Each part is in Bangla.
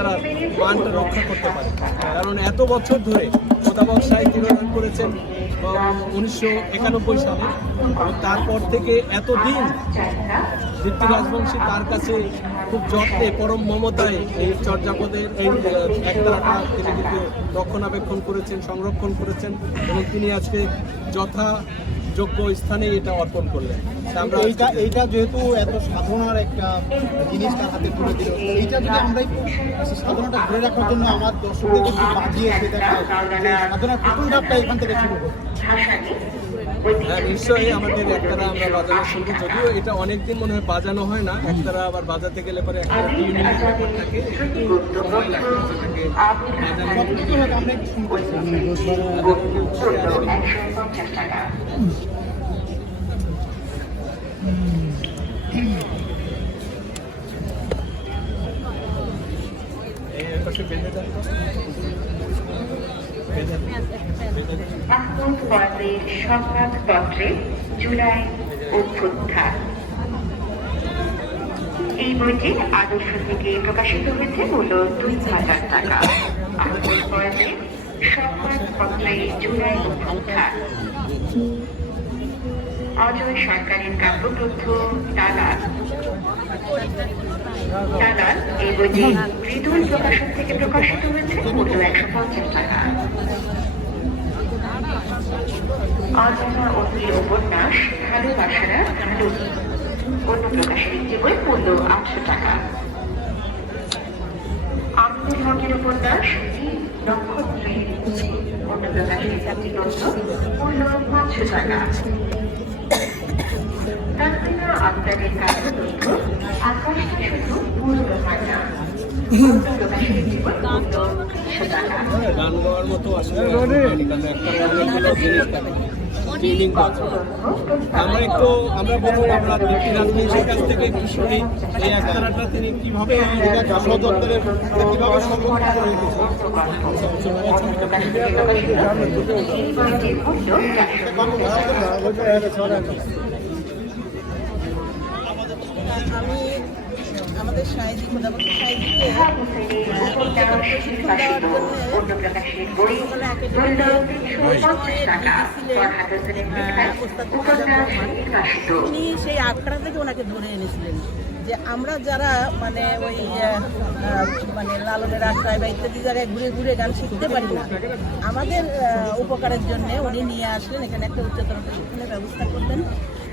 তারা মানটা রক্ষা করতে পারে। কারণ এত বছর ধরে মোতাবক সাহিত্য নির্মাণ করেছেন উনিশশো একানব্বই সালে। তারপর থেকে এতদিন দীপ্তি রাজবংশী তার কাছে খুব যত্নে, পরম মমতায় এই চর্যাপদের, এই একতারাটা তিনি কিন্তু রক্ষণাবেক্ষণ করেছেন, সংরক্ষণ করেছেন। এবং তিনি আজকে যথাযোগ্য স্থানে এটা অর্পণ করলেন। আমরা এইটা এইটা যেহেতু এত সাধনার একটা জিনিস তার হাতে তুলে দিল এইটা যদি আমরা সাধনাটা ধরে রাখার জন্য আমার দর্শকদের একটু বাজিয়ে এসে দেখায় যে সাধনার প্রথম ধাপটা এখান থেকে শুরু হ্যাঁ নিশ্চয়ই আমাদের একতারা আমরা বাজানো শুনব যদিও এটা অনেকদিন মনে হয় বাজানো হয় না একতারা আবার বাজাতে গেলে পরে একটা টিউনিং ব্যাপার থাকে সময় লাগে সেটাকে বাজানো আমরা শুনতে ওয়াজের সংবাদপত্রে জুলাই অভ্যুত্থান। এই বইটি আদর্শ থেকে প্রকাশিত হয়েছে মূল্য দুই হাজার টাকা। মাহমুদ অজয় সরকারের কাব্যগ্রন্থ টালার এই বইটি মৃদুল প্রকাশন থেকে প্রকাশিত হয়েছে মূল্য একশো পঞ্চাশ টাকা অজানা অতির উপন্যাস ভালোবাসারা ভালো অন্য প্রকাশের একটি বই মূল্য আটশো টাকা আব্দুল হকের উপন্যাস নীল নক্ষত্রের অন্য প্রকাশের একটি গ্রন্থ মূল্য পাঁচশো টাকা শুধু হয় না গান গাওয়ার মতো আসলে একটা জিনিস থাকে। হয়। আমরা একটু, আমরা বলুন আমরা দীপ্তি রাজবংশীর কাছ থেকে একটু শুনি, এই একতারাটা তিনি কীভাবে যশোর দপ্তরের কীভাবে সংরক্ষণ করে আমি আমাদের সাহিত্যিক মোটামুটি সাহিত্যিকে প্রশিক্ষণ দেওয়ার জন্য উনি সেই আখড়া থেকে ওনাকে ধরে এনেছিলেন যে আমরা যারা মানে ওই মানে লালনের আখড়ায় বা ইত্যাদি জায়গায় ঘুরে ঘুরে গান শিখতে পারি না আমাদের উপকারের জন্য উনি নিয়ে আসলেন এখানে একটা উচ্চতর প্রশিক্ষণের ব্যবস্থা করলেন।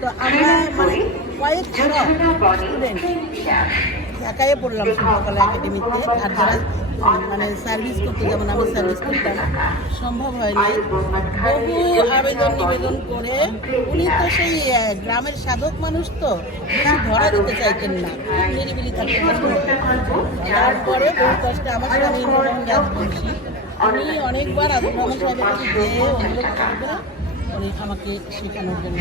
তো আমরা মানে কয়েক স্টুডেন্ট ঢাকায় পড়লাম শিল্পকলা একাডেমিতে। আর যারা মানে সার্ভিস করতে যেমন আমি সার্ভিস করতাম, সম্ভব হয়নি। বহু আবেদন নিবেদন করে, উনি তো সেই গ্রামের সাধক মানুষ তো ধরা দিতে চাইতেন না, নিরিবিলি থাকতে তারপরে বহু কষ্টে আমার স্বামী ইন্দ্রমোহন রাজবংশী উনি অনেকবার আবু রহমান সাহেবের অনুরোধ করবে আমাকে শেখানোর জন্য।